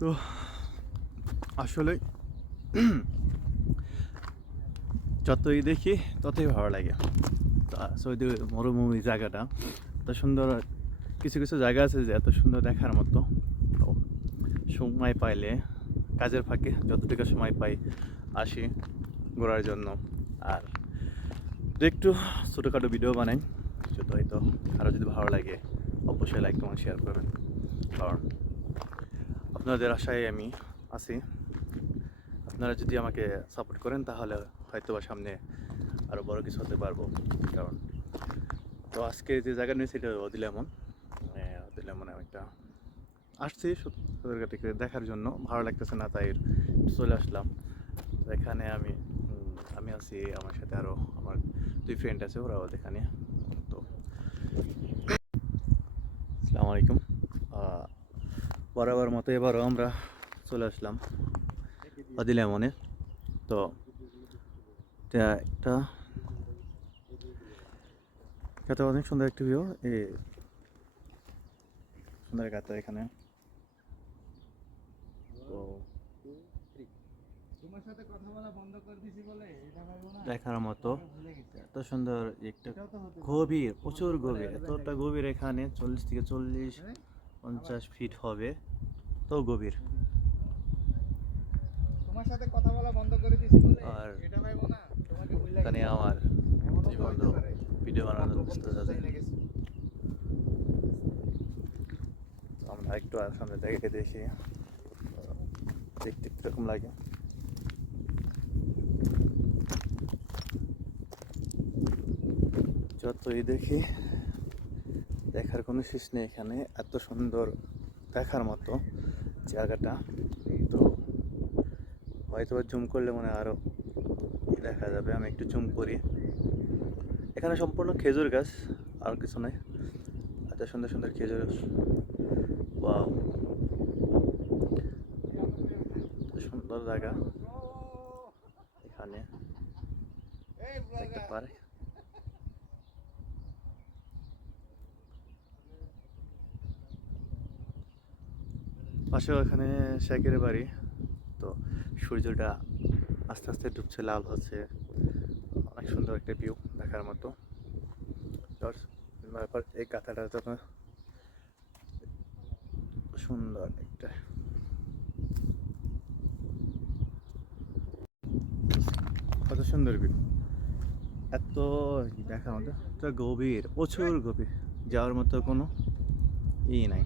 তো আসলে যতই দেখি ততই ভালো লাগে। সৌদি মরুভূমি জায়গাটা এত সুন্দর। কিছু কিছু জায়গা আছে যে এত সুন্দর দেখার মতো। তো সময় পাইলে কাজের ফাঁকে যতটুকু সময় পাই আসি ঘোরার জন্য। আর একটু ছোটোখাটো ভিডিও বানাই, যত হয়তো আরও যদি ভালো লাগে অবশ্যই লাইক কমেন্ট শেয়ার করবেন। কারণ আপনাদের আশায় আমি আছি। আপনারা যদি আমাকে সাপোর্ট করেন তাহলে হয়তো বা সামনে আরও বড় কিছু হতে পারবো। কারণ তো আজকে যে জায়গা নিয়েছি এটা অদিলেমন। অদিলেমনে আমি একটা আসছি সদরঘাটে দেখার জন্য, ভালো লাগতেছে না তাই চলে আসলাম। তো এখানে আমি আছি, আমার সাথে আরও আমার 2 ফ্রেন্ড আছে, ওরাও এখানে। তো আসসালামু আলাইকুম। বরাবর মতো এবারও আমরা চলে আসলাম অদিলেমনে। তো একটা এটা অনেক সুন্দর একটা ভিউ, এই সুন্দর গাতা এখানে। তো দেখার মতো এত সুন্দর একটা গভীর, প্রচুর গভীর, এতটা গভীর এখানে 40 থেকে 50 ফিট হবে, তো গভীর। তোমার সাথে কথা বলা বন্ধ করে দিয়েছি বলে আর এটা ভাইবো না তোমাকে ভুলে এখানে গেছি। আমার এমনও দুই তো বন্ধু হইতে পারে ভিডিও বানানোর রাখবো ব্যস্ত বন্ধু আছে। চাইলে গেছি। আমরা একটু আর সামনে দেখে দেখি দেখতে কিরকম লাগে। যতই দেখি দেখার কোনো শেষ নেই এখানে, এত সুন্দর দেখার মতো জায়গাটা। তো হয়তো জুম করলে মনে হয় আরও দেখা যাবে, আমি একটু জুম করি। এখানে সম্পূর্ণ খেজুর গাছ, আর কিছু নাই। এত সুন্দর সুন্দর খেজুর, ওয়াও, সুন্দর জায়গা এখানে দেখতে পারে। পাশেও এখানে শেখের বাড়ি। তো সূর্যটা আস্তে আস্তে ডুবছে, লাল হচ্ছে, অনেক সুন্দর একটা ভিউ দেখার মতো। তারপর এই কাঁথাটা তো সুন্দর একটা, কত সুন্দর ভিউ, এত দেখার মতো, এত গভীর, প্রচুর গভীর, যাওয়ার মতো কোনো ই নাই।